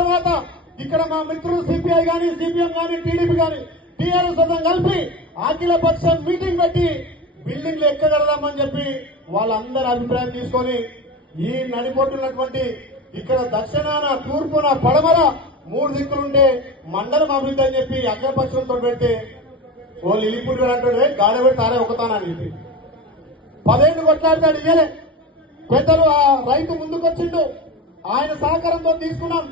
తర్వాత ఇక్కడ మా మిత్రులు సిపిఐ గాని సిపిఎం గాని టీడీపీ గాని టీఆర్ఎస్ కలిపి అఖిల పక్షం మీటింగ్ పెట్టి బిల్డింగ్లు ఎక్కగలదామని చెప్పి వాళ్ళందరి అభిప్రాయం తీసుకొని ఈ నడిపొట్టున్నటువంటి ఇక్కడ దక్షిణాన తూర్పున పడమర 3 దిక్కులుంటే మండలం అభివృద్ధి అని చెప్పి అఖిలపక్షంతో పెడితే వాళ్ళు ఇలిపుడు అంటాడు గాడ పెడతారే ఒకతానని చెప్పి 10 ఏళ్ళు కొట్లాడతాడు ఇయ్యలే పెద్దలు ఆ రైతు ముందుకొచ్చిండు ఆయన సహకారంతో తీసుకున్నాం.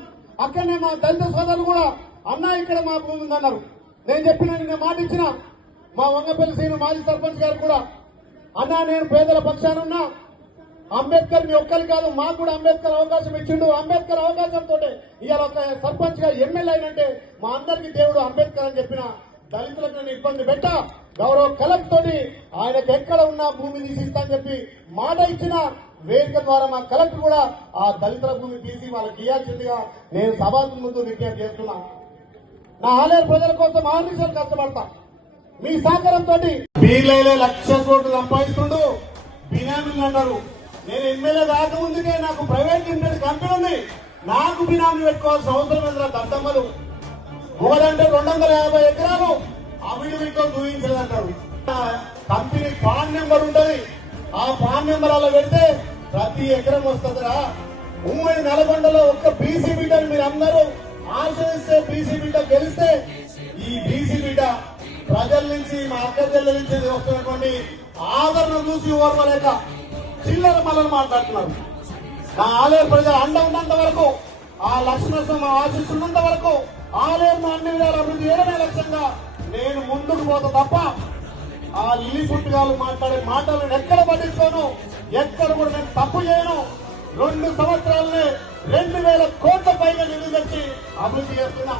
అక్కడనే మా దళిత సోదరులు కూడా అన్నా ఇక్కడ మా భూమి ఉందన్నారు. నేను చెప్పిన నేను మాట ఇచ్చిన మా వంగపల్లి శ్రీను మాజీ సర్పంచ్ గారు కూడా అన్నా నేను పేదల పక్షానున్నా అంబేద్కర్ మీ ఒక్కరి కాదు మాకు కూడా అంబేద్కర్ అవకాశం ఇచ్చిండు. అంబేద్కర్ అవకాశంతో ఇవాళ ఒక సర్పంచ్ గా ఎమ్మెల్యే అయినంటే మా అందరికీ దేవుడు అంబేద్కర్ అని చెప్పిన దళితులకు నేను ఇబ్బంది పెట్టా గౌరవ కలెక్టర్ తోటి ఆయనకు ఎక్కడ ఉన్న భూమి తీసిస్తా అని చెప్పి మాట ఇచ్చిన వేదిక ద్వారా మా కలెక్టర్ కూడా ఆ దళితుల భూమి తీసి వాళ్ళకి ఇవ్వాల్సిందిగా నేను సభ ముందు విజ్ఞప్తి చేస్తున్నా. నా ఆలయ ప్రజల కోసం 6 నిమిషాలు కష్టపడతా మీ సహకారంతో. బీర్లైలే 1,00,000 కోట్లు సంపాదిస్తుండు బినామీలు అన్నారు. నేను ఎమ్మెల్యే రాకముందుకే నాకు ప్రైవేట్ లిమిటెడ్ కంపెనీ ఉంది. నాకు బినామీలు పెట్టుకోవాల్సిన అవసరం ఏంద్రా దద్దమ్మలు. ఒకదంటే 250 ఎకరాలు అవిడివిడితో చూపించదంటారు. కంపెనీ పాన్ నెంబర్ ఉంటది. ఆ పాన్ నెంబర్ అలా పెడితే ప్రతి ఎకరం వస్తుందిరా. ఉమ్మడి నల్గొండలో ఒక్క బీసీ బిడ్డను మీరు అందరూ ఆశ్రయిస్తే బీసీ బిడ్డ గెలిస్తే ఈ బీసీ బిడ్డ ప్రజల నుంచి మా అక్క చెల్లెల నుంచి వస్తున్నటువంటి ఆదరణ చూసి ఓర్వలేక చిల్లర మల్లలు మాట్లాడుతున్నారు. నా ఆలయ ప్రజల అండ ఉన్నంత వరకు ఆ లక్ష్మణ ఆశిస్తున్నంత వరకు ఆలయం అన్ని విధాలు అభివృద్ధి చేయడమే లక్ష్యంగా నేను ముందుకు పోతా తప్ప ఆ లిల్లీ పుట్టుగాలు మాట్లాడే మాటలను ఎక్కడ పట్టించుకోను. ఎక్కడ కూడా నేను తప్పు చేయను. 2 సంవత్సరాలనే 2,000 కోట్ల పైగా నిధులు తెచ్చి అభివృద్ధి చేస్తున్నా.